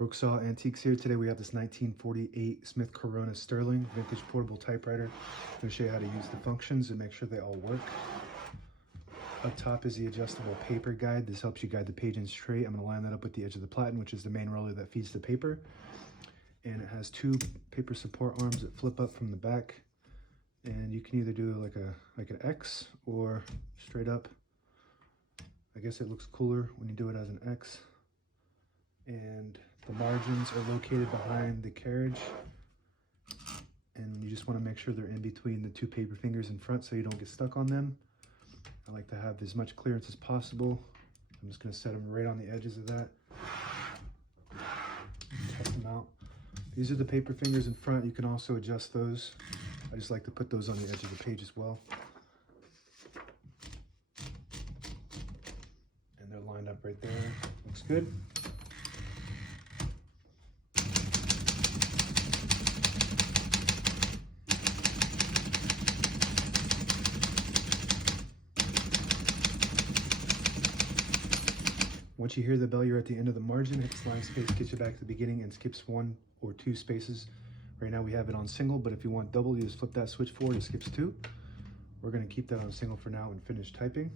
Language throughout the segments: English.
Brooksaw Antiques here. Today we have this 1948 Smith Corona Sterling vintage portable typewriter. I'm going to show you how to use the functions and make sure they all work. Up top is the adjustable paper guide. This helps you guide the page in straight. I'm going to line that up with the edge of the platen, which is the main roller that feeds the paper. And it has two paper support arms that flip up from the back. And you can either do like an X or straight up. I guess it looks cooler when you do it as an X. And the margins are located behind the carriage, and you just want to make sure they're in between the two paper fingers in front so you don't get stuck on them. I like to have as much clearance as possible. I'm just going to set them right on the edges of that. Test them out. These are the paper fingers in front. You can also adjust those. I just like to put those on the edge of the page as well. And they're lined up right there. Looks good. Once you hear the bell, you're at the end of the margin. Hit the sliding space, gets you back to the beginning, and skips 1 or 2 spaces. Right now we have it on single, but if you want double, you just flip that switch forward, it skips 2. We're going to keep that on single for now and finish typing.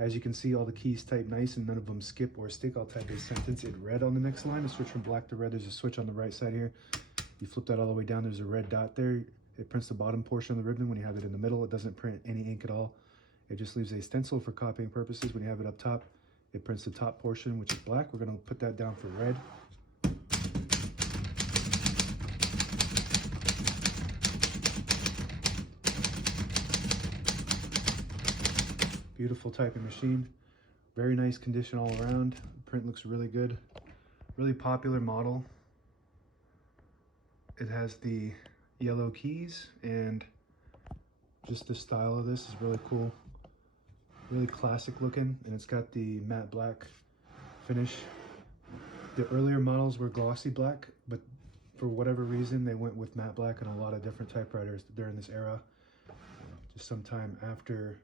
As you can see, all the keys type nice and none of them skip or stick. I'll type a sentence in red on the next line. To switch from black to red, there's a switch on the right side here. You flip that all the way down, there's a red dot there. It prints the bottom portion of the ribbon. When you have it in the middle, it doesn't print any ink at all. It just leaves a stencil for copying purposes. When you have it up top, it prints the top portion, which is black. We're going to put that down for red. Beautiful typing machine. Very nice condition all around. The print looks really good. Really popular model. It has the yellow keys, and just the style of this is really cool. Really classic looking, and it's got the matte black finish. The earlier models were glossy black, but for whatever reason they went with matte black on a lot of different typewriters during this era. Just sometime after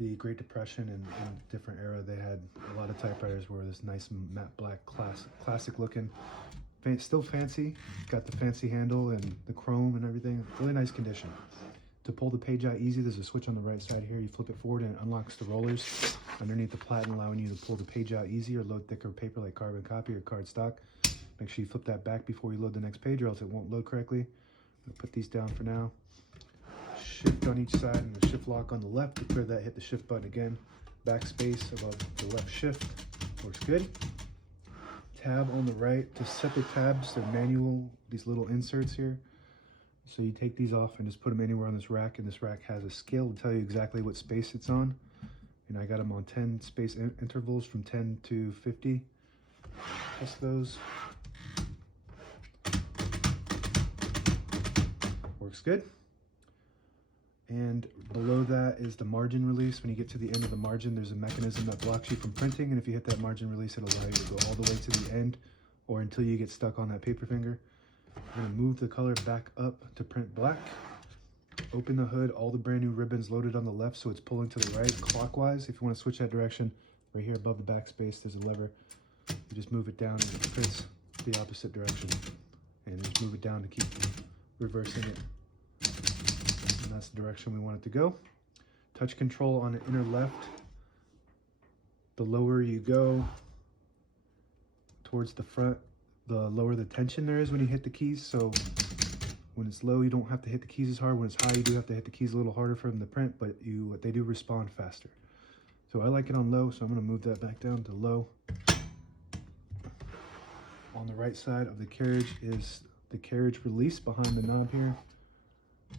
the Great Depression and different era, they had a lot of typewriters were this nice matte black classic looking. Still fancy, got the fancy handle and the chrome and everything. Really nice condition. To pull the page out easy, there's a switch on the right side here. You flip it forward and it unlocks the rollers underneath the platen, allowing you to pull the page out easy or load thicker paper like carbon copy or cardstock. Make sure you flip that back before you load the next page or else it won't load correctly. I'll put these down for now. Shift on each side and the shift lock on the left. To clear that, hit the shift button again. Backspace above the left shift. Works good. Tab on the right. To set the tabs, they're manual, these little inserts here. So you take these off and just put them anywhere on this rack, and this rack has a scale to tell you exactly what space it's on. And I got them on 10 space intervals from 10 to 50. Test those. Works good. And below that is the margin release. When you get to the end of the margin, there's a mechanism that blocks you from printing, and if you hit that margin release, it'll allow you to go all the way to the end or until you get stuck on that paper finger. I'm going to move the color back up to print black. Open the hood, all the brand new ribbons loaded on the left, so it's pulling to the right clockwise. If you want to switch that direction, right here above the backspace, there's a lever. You just move it down and it prints the opposite direction. And just move it down to keep reversing it. And that's the direction we want it to go. Touch control on the inner left. The lower you go towards the front, the lower the tension there is when you hit the keys. So when it's low, you don't have to hit the keys as hard. When it's high, you do have to hit the keys a little harder for them to print, but they do respond faster. So I like it on low, so I'm going to move that back down to low. On the right side of the carriage is the carriage release behind the knob here.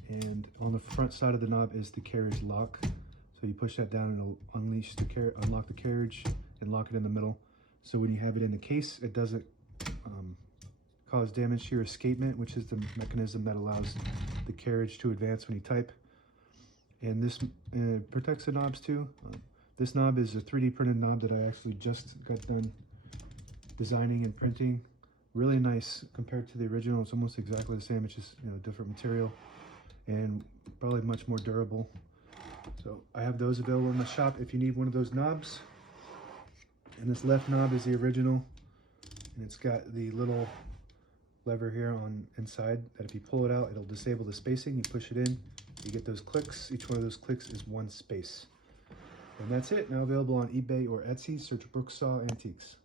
And on the front side of the knob is the carriage lock. So you push that down and it'll unlock the carriage and lock it in the middle. So when you have it in the case, it doesn't cause damage to your escapement, which is the mechanism that allows the carriage to advance when you type. And this protects the knobs too. This knob is a 3D printed knob that I actually just got done designing and printing. Really nice compared to the original. It's almost exactly the same. It's just different material and probably much more durable. So I have those available in the shop if you need one of those knobs. And this left knob is the original, and it's got the little lever here on inside that if you pull it out, it'll disable the spacing. You push it in, you get those clicks. Each one of those clicks is one space. And that's it. Now available on eBay or Etsy. Search Brooksaw Antiques.